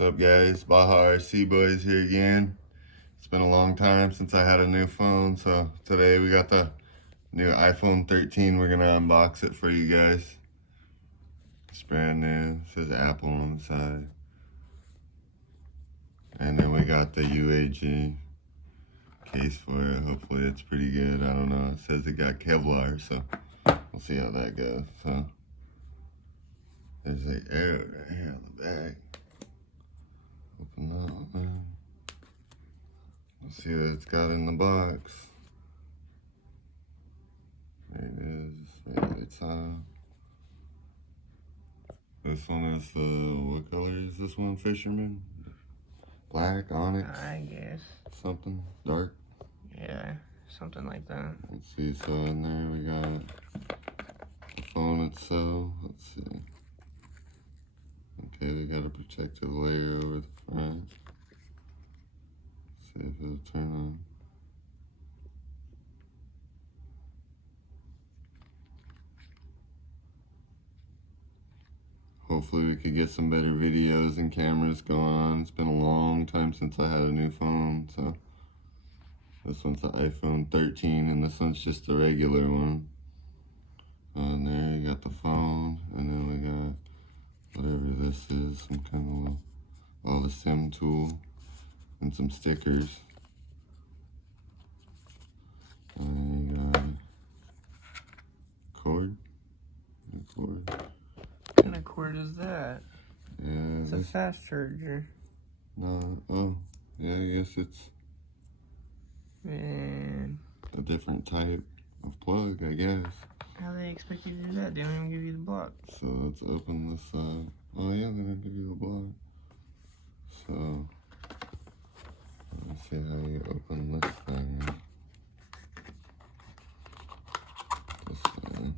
What's up, guys? Baja RC Boys here again. It's been a long time since I had a new phone, so today we got the new iPhone 13. We're gonna unbox it for you guys. It's brand new. It says Apple on the side. And then we got the UAG case for it. Hopefully it's pretty good. I don't know. It says it got Kevlar, so we'll see how that goes. So there's the arrow right here on the back. Open that one. Let's see what it's got in the box. There it is. Right side. This one is the, what color is this one? Fisherman? Black, onyx? I guess. Something dark? Yeah, something like that. Let's see, so in there we got the phone itself. Let's see. Okay, we got a protective layer over the front. See if it'll turn on. Hopefully we could get some better videos and cameras going on. It's been a long time since I had a new phone, so this one's the iPhone 13 and this one's just a regular one. And there you got the phone, and then we got whatever this is, some kind of the SIM tool and some stickers. And you got cord. What kind of cord is that? Yeah, It's a fast charger. No, oh, yeah, I guess it's Man, a different type of plug, I guess. how they expect you to do that? They don't even give you the block. So let's open this side. Oh yeah, they didn't give you the block. So let me see how you open this thing. This side.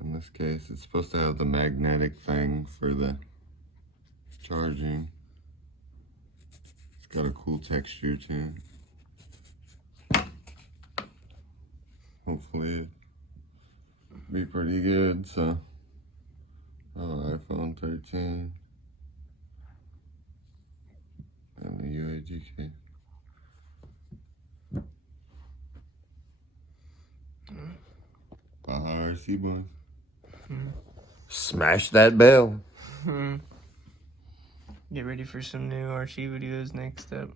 In this case, it's supposed to have the magnetic thing for the charging. It's got a cool texture too. Hopefully it'll be pretty good. So, iPhone 13 and the UAG case. Baja RC Boys. Smash that bell. Get ready for some new RC videos next up.